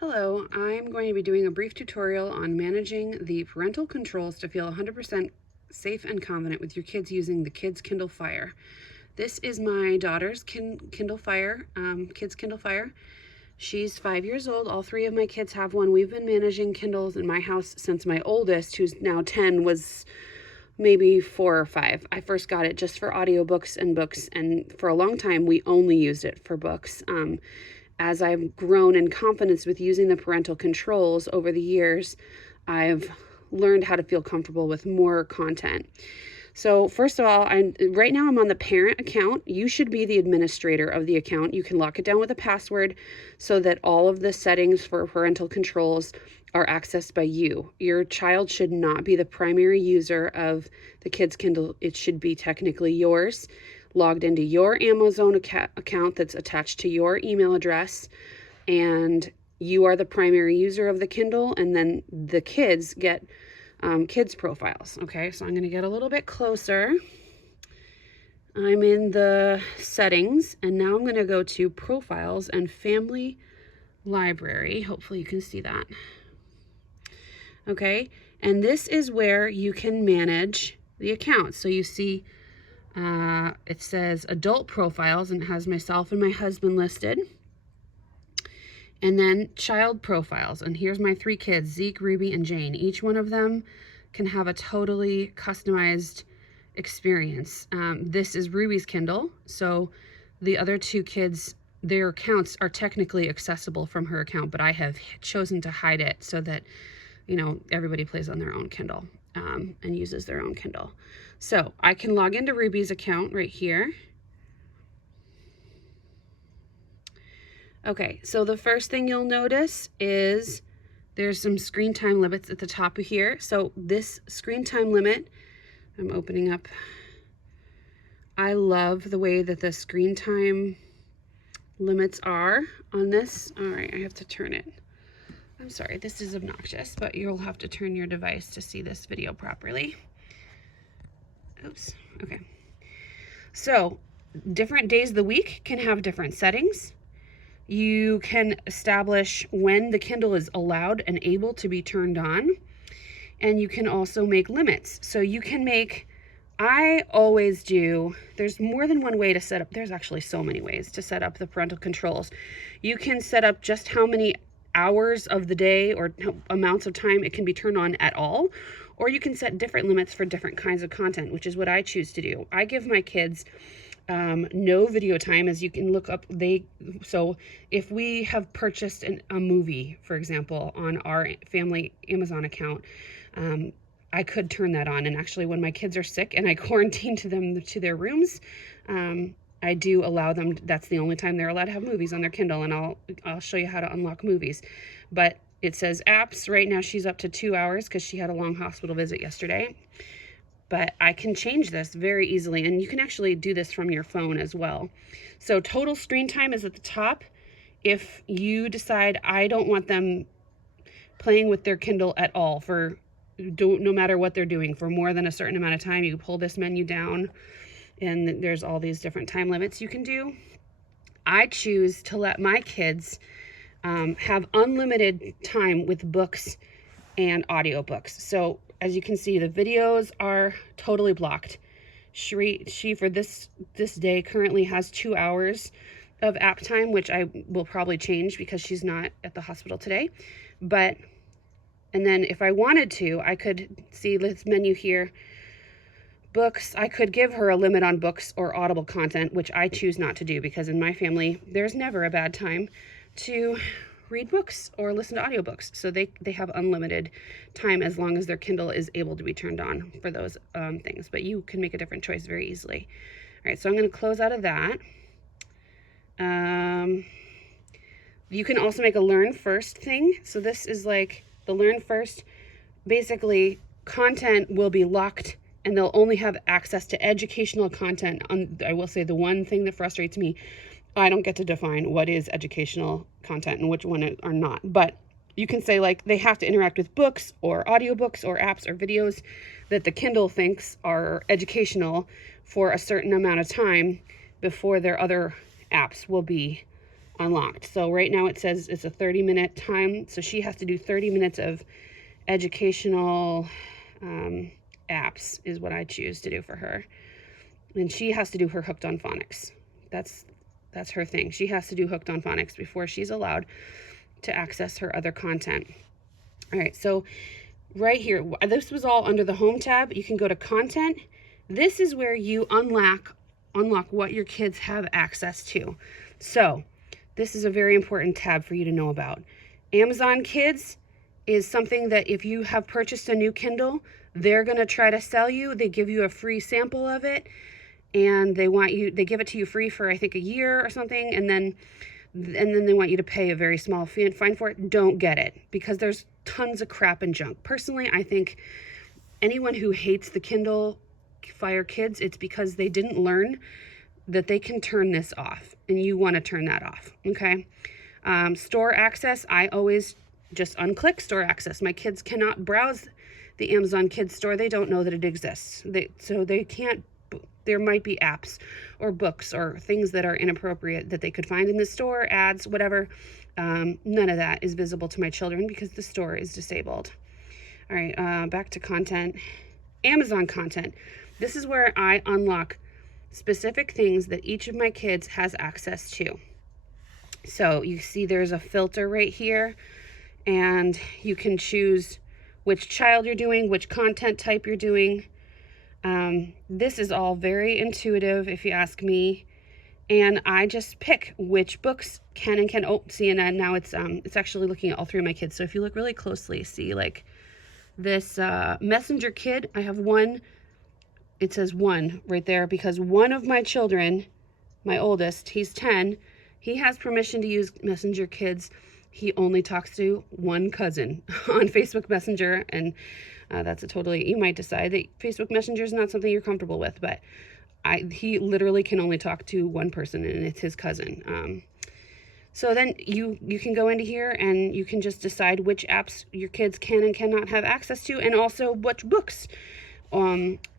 Hello, I'm going to be doing a brief tutorial on managing the parental controls to feel 100% safe and confident with your kids using the Kids Kindle Fire. This is my daughter's Kindle Fire, Kids Kindle Fire. She's 5 years old. All three of my kids have one. We've been managing Kindles in my house since my oldest, who's now 10, was maybe 4 or 5. I first got it just for audiobooks and books, and for a long time we only used it for books. As I've grown in confidence with using the parental controls over the years, I've learned how to feel comfortable with more content. So first of all, right now I'm on the parent account. You should be the administrator of the account. You can lock it down with a password so that all of the settings for parental controls are accessed by you. Your child should not be the primary user of the Kids Kindle. It should be technically yours, logged into your Amazon account that's attached to your email address, and you are the primary user of the Kindle, and then the kids get kids profiles. Okay, so I'm going to get a little bit closer. I'm in the settings, and now I'm going to go to profiles and family library. Hopefully you can see that. Okay, and this is where you can manage the account. So you see it says adult profiles and has myself and my husband listed. And then child profiles. And here's my 3 kids, Zeke, Ruby, and Jane. Each one of them can have a totally customized experience. This is Ruby's Kindle. So the other 2 kids, their accounts are technically accessible from her account, but I have chosen to hide it so that, you know, everybody plays on their own Kindle and uses their own Kindle. So I can log into Ruby's account right here. Okay, so the first thing you'll notice is there's some screen time limits at the top of here. So this screen time limit, I'm opening up. I love the way that the screen time limits are on this. All right, I have to turn it. I'm sorry, this is obnoxious, but you'll have to turn your device to see this video properly. Oops, okay. So different days of the week can have different settings. You can establish when the Kindle is allowed and able to be turned on. And you can also make limits. So you can make, I always do, there's more than one way to set up, there's actually so many ways to set up the parental controls. You can set up just how many hours of the day or amounts of time it can be turned on at all, or you can set different limits for different kinds of content, which is what I choose to do. I give my kids no video time, as you can look up. So if we have purchased a movie, for example, on our family Amazon account, I could turn that on. And actually, when my kids are sick and I quarantine them to their rooms, I do allow them. That's the only time they're allowed to have movies on their Kindle, and I'll show you how to unlock movies. But it says apps. Right now she's up to 2 hours because she had a long hospital visit yesterday. But I can change this very easily, and you can actually do this from your phone as well. So total screen time is at the top. If you decide I don't want them playing with their Kindle at all no matter what they're doing for more than a certain amount of time, you can pull this menu down, and there's all these different time limits you can do. I choose to let my kids have unlimited time with books and audiobooks. So as you can see, the videos are totally blocked. She for this day currently has 2 hours of app time, which I will probably change because she's not at the hospital today. And then if I wanted to, I could see this menu here. Books, I could give her a limit on books or audible content, which I choose not to do because in my family, there's never a bad time to read books or listen to audiobooks. So they have unlimited time as long as their Kindle is able to be turned on for those things. But you can make a different choice very easily. All right, so I'm going to close out of that. You can also make a learn first thing. So this is like the learn first. Basically, content will be locked and they'll only have access to educational content. I will say the one thing that frustrates me, I don't get to define what is educational content and which one are not. But you can say like they have to interact with books or audiobooks or apps or videos that the Kindle thinks are educational for a certain amount of time before their other apps will be unlocked. So right now it says it's a 30-minute time. So she has to do 30 minutes of educational apps is what I choose to do for her. And she has to do her Hooked on Phonics. That's her thing. She has to do Hooked on Phonics before she's allowed to access her other content. All right, so right here, this was all under the Home tab. You can go to Content. This is where you unlock what your kids have access to. So this is a very important tab for you to know about. Amazon Kids is something that if you have purchased a new Kindle, they're going to try to sell you. They give you a free sample of it, and they give it to you free for I think a year or something, and then they want you to pay a very small fine for it. Don't get it, because there's tons of crap and junk. Personally, I think anyone who hates the Kindle Fire Kids, it's because they didn't learn that they can turn this off, and you want to turn that off. Okay. Store access, I always just unclick store access. My kids cannot browse the Amazon Kids store. They don't know that it exists. So they can't. There might be apps or books or things that are inappropriate that they could find in the store, ads, whatever. None of that is visible to my children because the store is disabled. All right, back to content. Amazon content. This is where I unlock specific things that each of my kids has access to. So you see there's a filter right here, and you can choose which child you're doing, which content type you're doing. This is all very intuitive, if you ask me, and I just pick which books can and can. Oh, see, and now it's actually looking at all three of my kids. So if you look really closely, see like this Messenger Kid. I have one. It says 1 right there because one of my children, my oldest, he's 10. He has permission to use Messenger Kids. He only talks to one cousin on Facebook Messenger, and that's a totally, you might decide that Facebook Messenger is not something you're comfortable with, but he literally can only talk to one person, and it's his cousin. So then you can go into here and you can just decide which apps your kids can and cannot have access to, and also which books.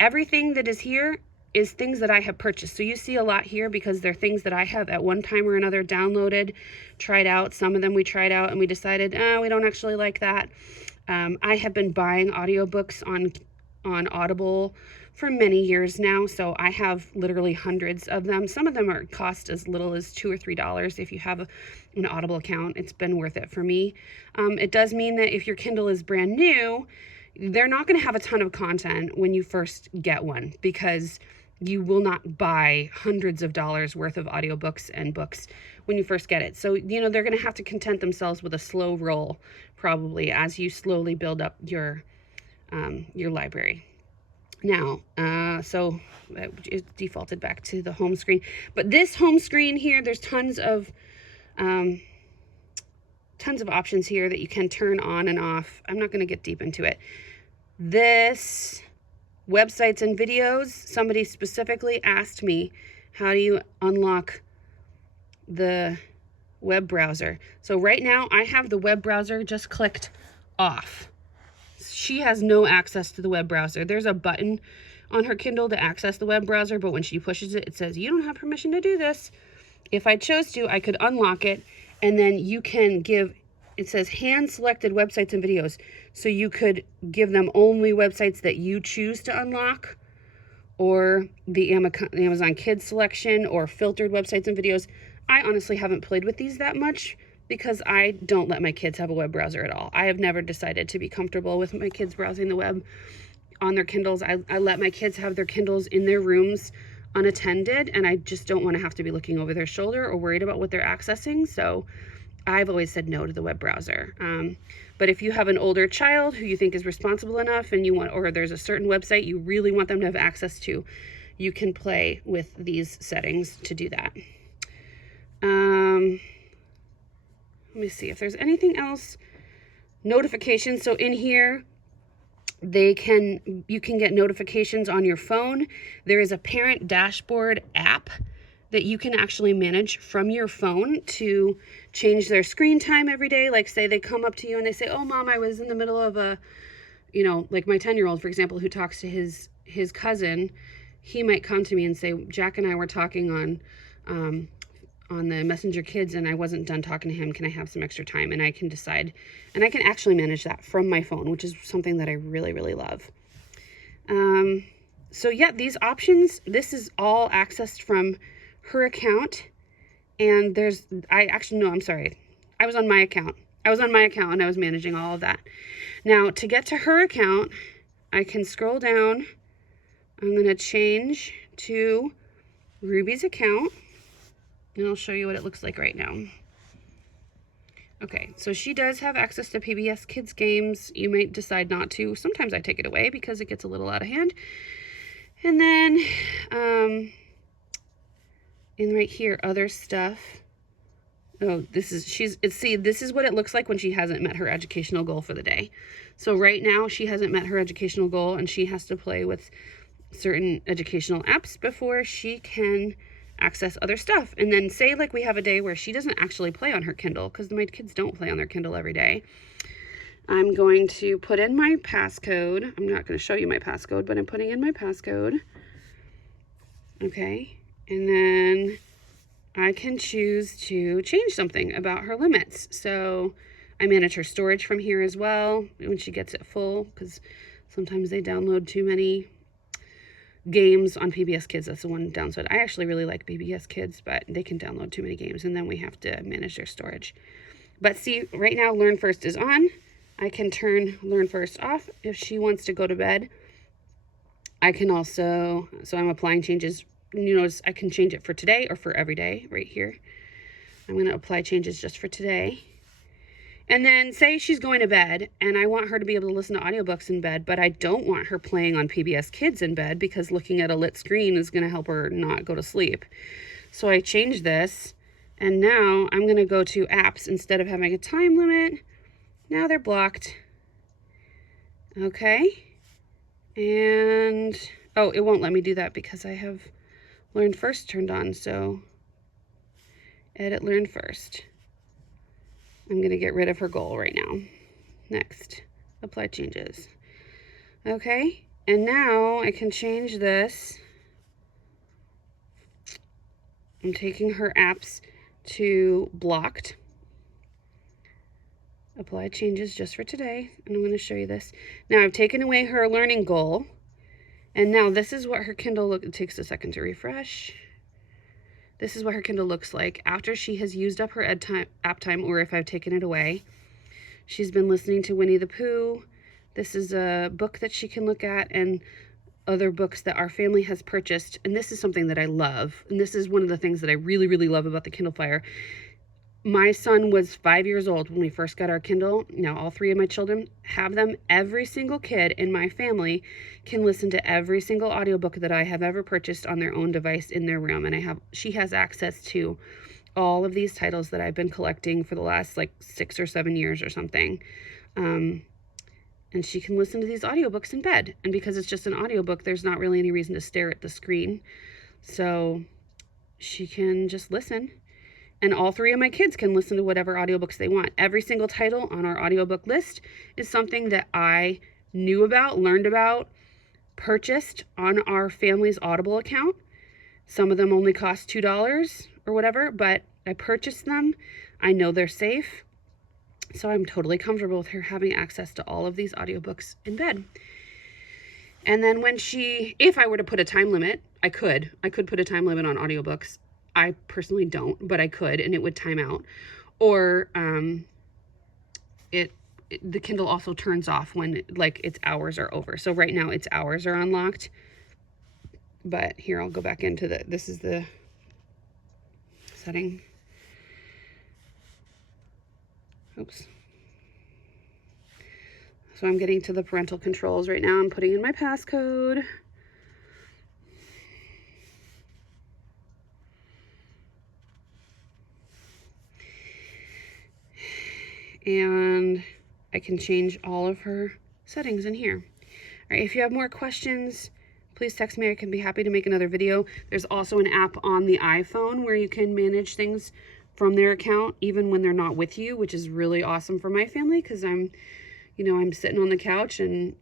Everything that is here is things that I have purchased. So you see a lot here because they're things that I have at one time or another downloaded, tried out. Some of them we tried out and we decided, we don't actually like that. I have been buying audiobooks on Audible for many years now, so I have literally hundreds of them. Some of them are cost as little as $2 or $3. If you have an Audible account, it's been worth it for me. It does mean that if your Kindle is brand new, they're not going to have a ton of content when you first get one, because you will not buy hundreds of dollars worth of audiobooks and books when you first get it. So, they're going to have to content themselves with a slow roll, probably, as you slowly build up your library. Now, so it defaulted back to the home screen. But this home screen here, there's tons of options here that you can turn on and off. I'm not going to get deep into it. This websites and videos, somebody specifically asked me, how do you unlock the web browser? So right now I have the web browser just clicked off. She has no access to the web browser. There's a button on her Kindle to access the web browser, but when she pushes it, it says, you don't have permission to do this. If I chose to, I could unlock it, and then you can give, it says hand selected websites and videos. So you could give them only websites that you choose to unlock, or the Amazon Kids selection, or filtered websites and videos. I honestly haven't played with these that much because I don't let my kids have a web browser at all. I have never decided to be comfortable with my kids browsing the web on their Kindles. I let my kids have their Kindles in their rooms unattended, and I just don't want to have to be looking over their shoulder or worried about what they're accessing. So I've always said no to the web browser. But if you have an older child who you think is responsible enough and you want, or there's a certain website you really want them to have access to, you can play with these settings to do that. Let me see if there's anything else. Notifications. So in here, you can get notifications on your phone. There is a parent dashboard app that you can actually manage from your phone to change their screen time every day. Like, say they come up to you and they say, oh mom, I was in the middle of a, like my 10-year-old, for example, who talks to his cousin. He might come to me and say, Jack and I were talking on on the Messenger Kids and I wasn't done talking to him, can I have some extra time? And I can decide, and I can actually manage that from my phone, which is something that I really, really love. So yeah, these options, this is all accessed from her account. And I'm sorry. I was on my account. And I was managing all of that. Now, to get to her account, I can scroll down. I'm going to change to Ruby's account. And I'll show you what it looks like right now. Okay, so she does have access to PBS Kids games. You might decide not to. Sometimes I take it away because it gets a little out of hand. And then, in right here, other stuff. Oh, this is what it looks like when she hasn't met her educational goal for the day. So right now, she hasn't met her educational goal and she has to play with certain educational apps before she can access other stuff. And then say like we have a day where she doesn't actually play on her Kindle, because my kids don't play on their Kindle every day. I'm going to put in my passcode. I'm not going to show you my passcode, but I'm putting in my passcode. Okay. And then I can choose to change something about her limits. So I manage her storage from here as well when she gets it full, because sometimes they download too many games on PBS Kids. That's the one downside. I actually really like PBS Kids, but they can download too many games, and then we have to manage their storage. But see, right now Learn First is on. I can turn Learn First off if she wants to go to bed. I can also, so I'm applying changes. You notice I can change it for today or for every day right here. I'm going to apply changes just for today. And then say she's going to bed and I want her to be able to listen to audiobooks in bed, but I don't want her playing on PBS Kids in bed because looking at a lit screen is going to help her not go to sleep. So I change this, and now I'm going to go to apps instead of having a time limit. Now they're blocked. Okay. And, oh, it won't let me do that because I have Learn First turned on. So edit Learn First. I'm going to get rid of her goal right now. Next, apply changes. Okay. And now I can change this. I'm taking her apps to blocked. Apply changes just for today, and I'm going to show you this. Now I've taken away her learning goal, and now this is what her Kindle it takes a second to refresh. This is what her Kindle looks like after she has used up her app time, or if I've taken it away. She's been listening to Winnie the Pooh. This is a book that she can look at, and other books that our family has purchased. And this is something that I love, and this is one of the things that I really, really love about the Kindle Fire. My son was 5 years old when we first got our Kindle. Now all three of my children have them. Every single kid in my family can listen to every single audiobook that I have ever purchased on their own device in their room. And she has access to all of these titles that I've been collecting for the last like 6 or 7 years or something. And she can listen to these audiobooks in bed. And because it's just an audiobook, there's not really any reason to stare at the screen. So she can just listen. And all three of my kids can listen to whatever audiobooks they want. Every single title on our audiobook list is something that I knew about, learned about, purchased on our family's Audible account. Some of them only cost $2 or whatever, but I purchased them. I know they're safe. So I'm totally comfortable with her having access to all of these audiobooks in bed. And then if I were to put a time limit, I could put a time limit on audiobooks. I personally don't, but I could, and it would time out. Or the Kindle also turns off when like its hours are over. So right now its hours are unlocked. But here, I'll go back into this is the setting. Oops. So I'm getting to the parental controls right now. I'm putting in my passcode. And I can change all of her settings in here. All right, if you have more questions, please text me. I can be happy to make another video. There's also an app on the iPhone where you can manage things from their account even when they're not with you, which is really awesome for my family because I'm sitting on the couch and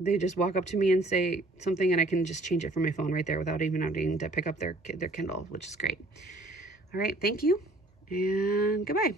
they just walk up to me and say something and I can just change it from my phone right there without even having to pick up their Kindle, which is great. All right, thank you and goodbye.